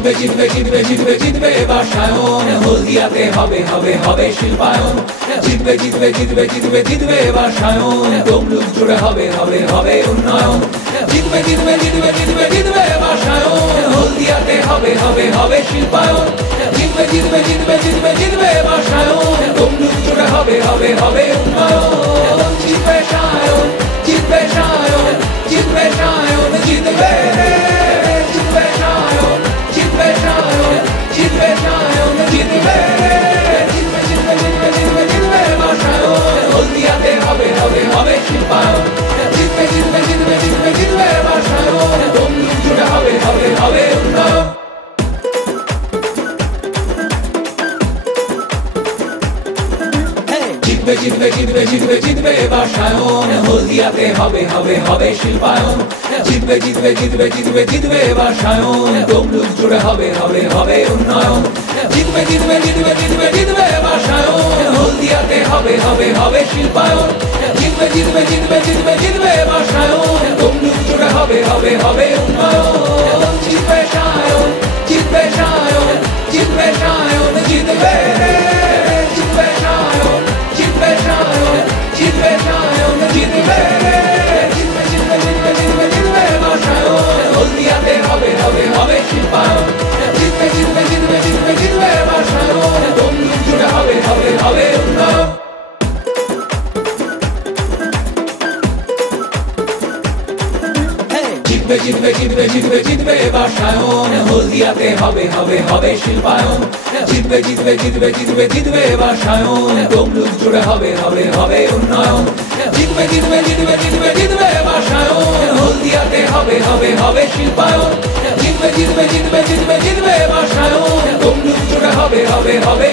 জিতবে জিতবে জিতবে জিতবে জিতবে বাসায়ন, হলদিয়াতে হবে হবে হবে শিল্পায়ন। জিতবে জিতবে জিতবে জিতবে জিতবে বাসায়ন, তমলুক জুড়ে হবে হবে হবে উন্নয়ন। জিতবে জিতবে জিতবে জিতবে জিতবে বাসায়ন, হলদিয়াতে হবে হবে হবে শিল্পায়ন। জিতবে জিতবে জিতবে জিতবে জিতবে বাসায়ন, তমলুক জুড়ে হবে হবে হবে উন্নয়ন। জিতবে সায়ন, জিতবে সায়ন, জিতবে সায়ন, জিতবে জিতবে সায়ন, জিতবে সায়ন, জিতবে সায়ন, জিতবে জিতবে জিতবে জিতবে জিতবে জিতবে বাসায়ন, হলদিয়াতে হবে হবে হবে শিল্পায়ন। জিতবে জিতবে জিতবে জিতবে জিতবে বাসায়ন, তমলুক জুড়ে হবে হবে হবে উন্নয়ন। জিতবে জিতবে জিতবে জিতবে জিতবে বাসায়ন, হলদিয়াতে হবে হবে হবে শিল্পায়ন। জিতবে জিতবে জিতবে জিতবে জিতবে বাসায়ন, তমলুক জুড়ে হবে হবে হবে উন্নয়ন। জিতবে জিতবে জিতবে জিতবে জিতবে বাসায়ন, হলদিয়াতে হবে হবে হবে শিল্পায়ন। জিতবে জিতবে জিতবে জিতবে জিতবে বাসায়ন, তমলুক জুড়ে হবে হবে হবে উন্নয়ন। জিতবে সায়ন, জিতবে সায়ন, জিতবে সায়ন, জিতবে জিতবে সায়ন, জিতবে সায়ন, জিতবে সায়ন, জিতবে জিতবে জিতবে জিতবে জিতবে জিতবে বাসায়ন, হলদিয়াতে হবে হবে হবে শিল্পায়ন। জিতবে জিতবে জিতবে জিতবে জিতবে বাসায়ন, তমলুক জুড়ে হবে হবে হবে উন্নয়ন। জিতবে জিতবে জিতবে জিতবে জিতবে বাসায়ন, হলদিয়াতে হবে হবে হবে শিল্পায়ন। জিতবে জিতবে জিতবে জিতবে জিতবে বাসায়ন, তমলুক জুড়ে হবে হবে হবে উন্নয়ন। জিতবে জিতবে জিতবে জিতবে জিতবে বাসায়ন, হলদিয়াতে হবে হবে হবে শিল্পায়ন। জিতবে জিতবে জিতবে জিতবে জিতবে বাসায়ন, তমলুক জুড়ে হবে হবে হবে